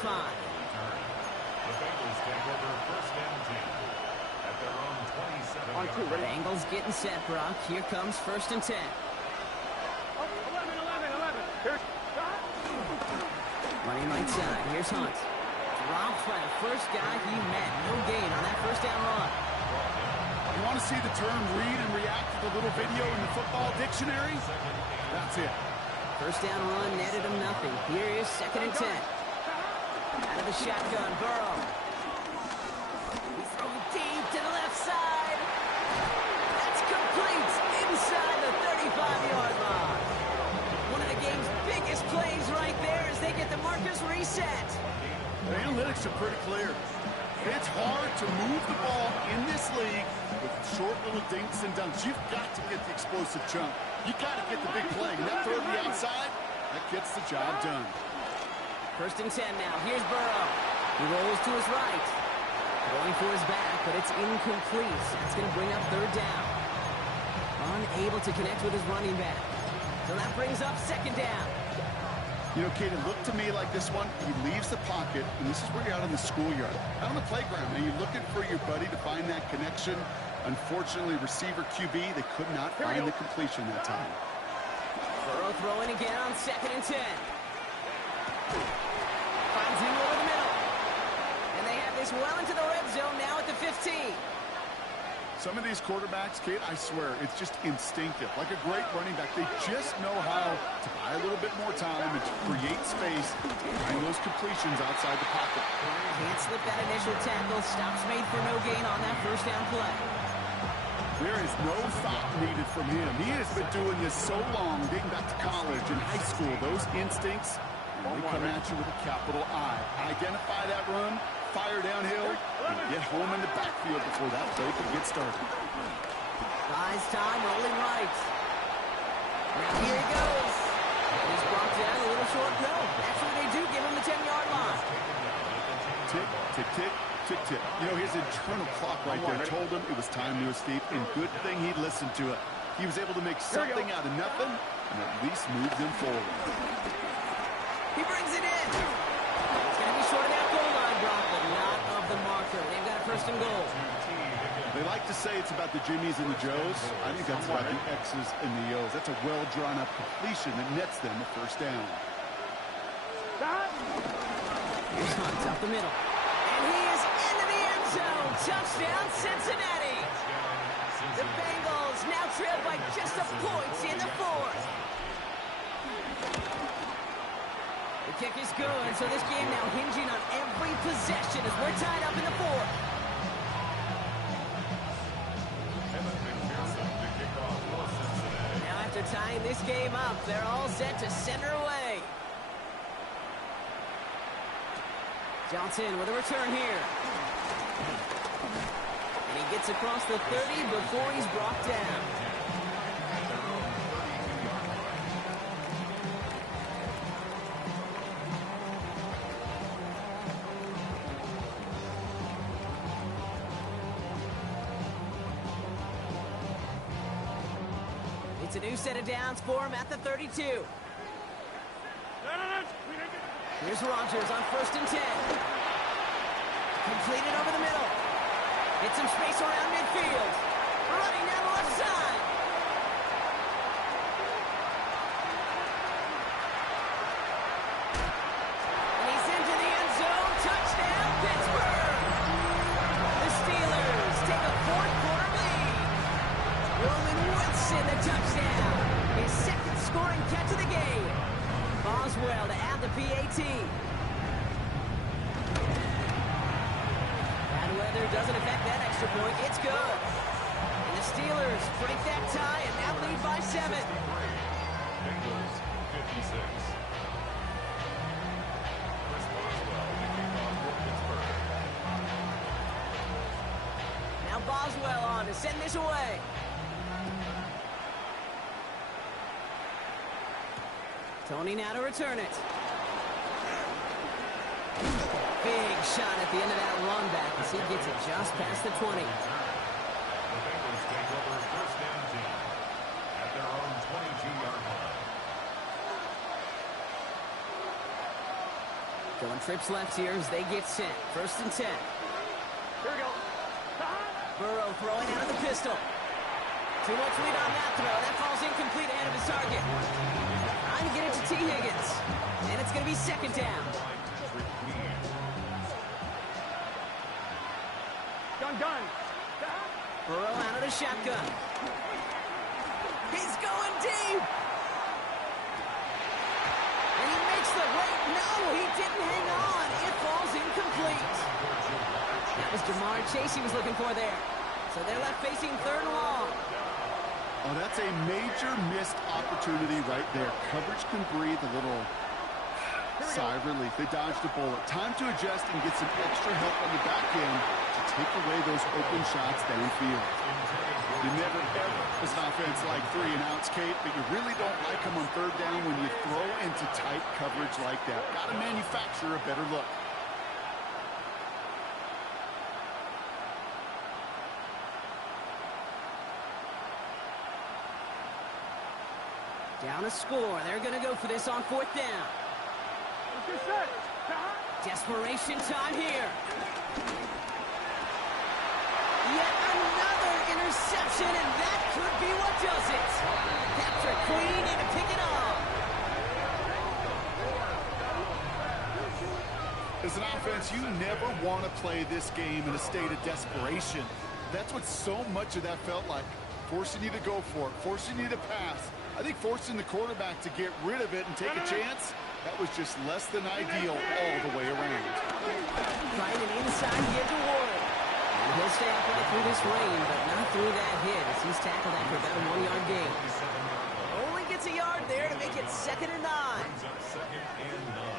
The Bengals take over first and 10 at their own 27-yard line. Bengals getting set, Brock. Here comes first and 10. 11. Here's Running right side. Here's Hunt. Dropped by the first guy he met. No gain on that first down run. You want to see the term read and react to the little video in the football dictionary? That's it. First down run netted him nothing. Here is second and 10. Out of the shotgun, Burrow. He's throwing deep to the left side. That's complete inside the 35-yard line. One of the game's biggest plays right there as they get the markers reset. The analytics are pretty clear. It's hard to move the ball in this league with short little dinks and dunks. You've got to get the explosive chunk. You've got to get the big play. And that throw to the outside, that gets the job done. First and 10 now. Here's Burrow. He rolls to his right. Going for his back, but it's incomplete. That's going to bring up third down. Unable to connect with his running back. So that brings up second down. You know, Kate, it looked to me like this one, he leaves the pocket, and this is where you're out in the schoolyard, out on the playground, and you're looking for your buddy to find that connection. Unfortunately, receiver QB, they could not find the completion that time. Burrow throwing again on second and 10. Finds him over the middle. And they have this well into the red zone now at the 15. Some of these quarterbacks, Kate, I swear, it's just instinctive. Like a great running back, they just know how to buy a little bit more time and to create space, find those completions outside the pocket. Can't slip that initial tackle. Stops made for no gain on that first down play. There is no thought needed from him. He has been doing this so long, dating back to college and high school. Those instincts, they come at you with a capital I. Identify that run, fire downhill, and get home in the backfield before that play can get started. Buys time, rolling right. Now here he goes. He's brought down a little short road. That's what they do, give him the 10-yard line. Tick, tick, tick, tick, tick. You know, his internal clock right there told him it was time to escape, and good thing he listened to it. He was able to make something out of nothing and at least move them forward. He brings it in. It's going to be short of that goal line, Brock, but not of the marker. They've got a first and goal. They like to say it's about the Jimmies and the Joes. I think that's about the X's and the O's. That's a well-drawn-up completion that nets them a first down. Here's Hunt up the middle. And he is into the end zone. Touchdown, Cincinnati. The Bengals now trail by just a point in the fourth. The kick is good, so this game now hinging on every possession as we're tied up in the fourth. tying this game up. They're all set to send her away. Johnson with a return here. And he gets across the 30 before he's brought down. It's a new set of downs for him at the 32. Here's Rogers on 1st and 10. Completed over the middle. Get some space around midfield. Running down the left side. And he's into the end zone. Touchdown, Pittsburgh. The Steelers take a 4th quarter lead. Roman Wilson, the touchdown. His 2nd scoring catch of the game. Boswell to add the PAT. Bad weather doesn't affect that extra point. It's good. And the Steelers break that tie and now lead by 7. Bengals 56. Chris Boswell to kick off for Pittsburgh. Now Boswell on to send this away. Tony now to return it. Big shot at the end of that run back as he gets it just past the 20. The Bengals take over 1st and 10 at their own 22-yard line. Going trips left here as they get sent. 1st and 10. Here we go. Burrow throwing out of the pistol. Too much lead on that throw. That falls incomplete ahead of his target. Trying to get it to T. Higgins. And it's going to be 2nd down. Done. Burrow out of the shotgun. He's going deep. And he makes the wait. No, he didn't hang on. It falls incomplete. That was Jamar Chase he was looking for there. So they're left facing 3rd and long. Oh, that's a major missed opportunity right there. Coverage can breathe a little sigh of relief. They dodged a bullet. Time to adjust and get some extra help on the back end to take away those open shots downfield. You never, ever, as an offense, like 3 and outs, Kate, but you really don't like them on 3rd down when you throw into tight coverage like that. Got to manufacture a better look. Down a score. They're going to go for this on 4th down. Desperation time here. Yet another interception, and that could be what does it. Patrick Queen in to pick it off. As an offense, you never want to play this game in a state of desperation. That's what so much of that felt like. Forcing you to go for it, forcing you to pass. I think forcing the quarterback to get rid of it and take a chance, that was just less than ideal all the way around. Trying an inside hit to Ward. And he'll stay upright through this rain, but not through that hit as he's tackled after about a 1-yard gain. Only gets a yard there to make it 2nd and 9.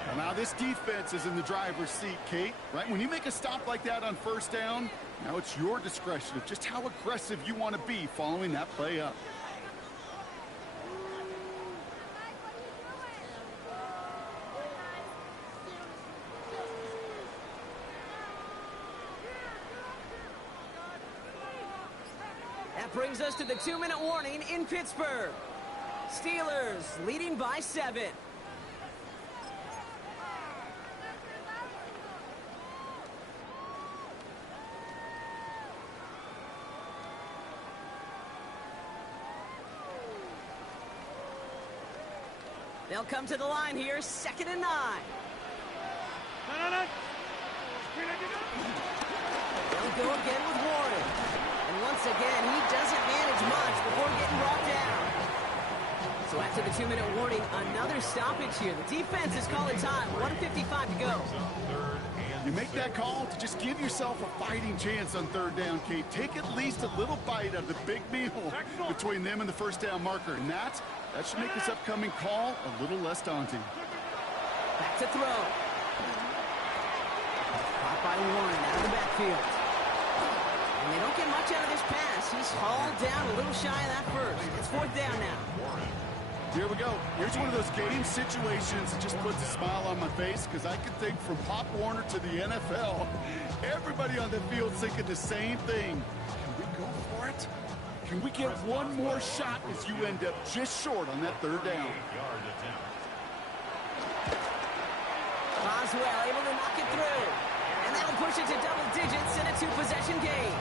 Well, now this defense is in the driver's seat, Kate, right? When you make a stop like that on 1st down, now it's your discretion of just how aggressive you want to be following that play up. That brings us to the 2-minute warning in Pittsburgh. Steelers leading by 7. They'll come to the line here, 2nd and 9. They'll go again with Warren. And once again, he doesn't manage much before getting brought down. So after the 2-minute warning, another stoppage here. The defense is calling time. 1:55 to go. You make that call to just give yourself a fighting chance on 3rd down, Kate. Take at least a little bite of the big meal between them and the 1st down marker. And that's That should make this upcoming call a little less daunting. Back to throw. Caught by Warren out of the backfield. And they don't get much out of this pass. He's hauled down a little shy of that first. It's fourth down now. Here we go. Here's one of those game situations that just puts a smile on my face because I can think from Pop Warner to the NFL. Everybody on the field thinking the same thing. Can we go for it? Can we get one more shot as you end up just short on that third down? Boswell able to knock it through. And that'll push it to double digits in a two-possession game.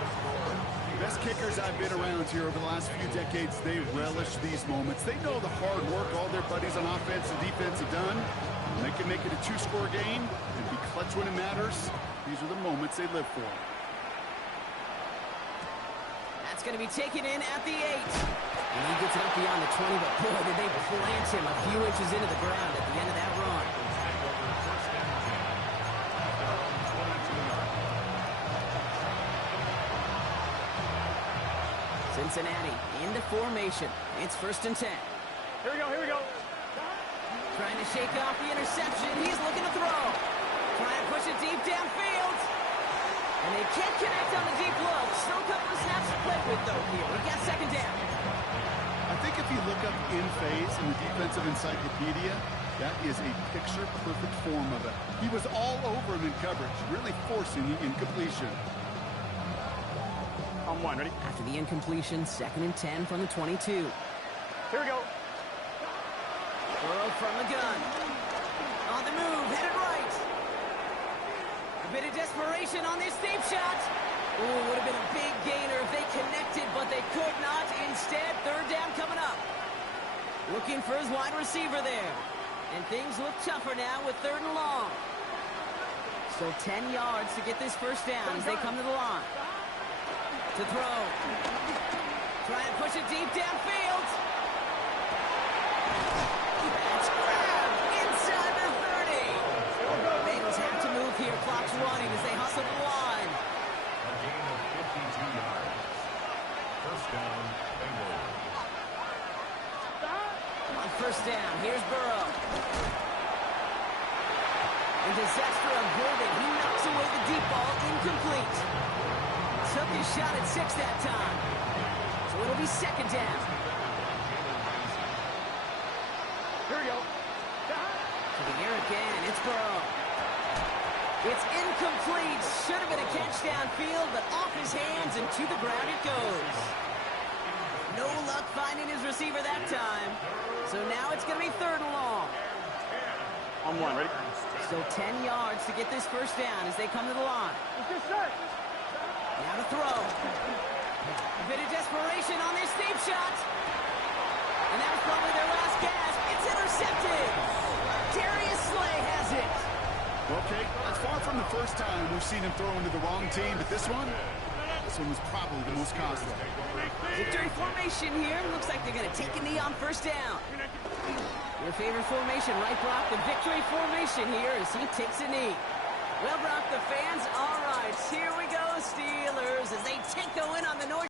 Best kickers I've been around here over the last few decades, they relish these moments. They know the hard work all their buddies on offense and defense have done. And they can make it a two-score game and be clutch when it matters. These are the moments they live for. That's going to be taken in at the 8. And he gets it up beyond the 20, but boy, did they plant him a few inches into the ground at the end of that run. Cincinnati into formation. It's 1st and 10. Here we go, here we go. Trying to shake off the interception. He's looking to throw. Trying to push it deep downfield. And they can't connect on the deep look. Still a couple of snaps to play with, though, here. We got 2nd down. I think if you look up in phase in the defensive encyclopedia, that is a picture-perfect form of it. He was all over him in coverage, really forcing the incompletion. On 1, ready? After the incompletion, 2nd and 10 from the 22. Here we go. Burrow from the gun. On the move, headed right. A bit of desperation on this deep shot. Ooh, would have been a big gainer if they connected, but they could not. Instead, 3rd down coming up. Looking for his wide receiver there. And things look tougher now with 3rd and long. So 10 yards to get this 1st down as they come to the line. To throw. Try and push it deep downfield. That's grabbed inside the 30. Bengals have to move here. Clock's running as they hustle the line. A gain of 52 yards. 1st down, Bengals. On 1st down, here's Burrow. A disaster avoided. He knocks away the deep ball, incomplete. Took his shot at 6 that time. So it'll be 2nd down. Here we go. To the air again, it's Burrow. It's incomplete. Should have been a catch downfield, but off his hands and to the ground it goes. No luck finding his receiver that time. So now it's going to be 3rd and long. On 1, ready? So 10 yards to get this 1st down as they come to the line. Let's get set. Now to throw. A bit of desperation on this deep shot. And that was probably their last gasp. It's intercepted. Darius Slay has it. Okay, that's far from the first time we've seen him throw into the wrong team, but this one was probably the most costly. Victory formation here. Looks like they're going to take a knee on 1st down. Your favorite formation, right, Brock? The victory formation here as he takes a knee. Well, Brock, the fans, all right, here we go, Steelers, as they take the win on the North.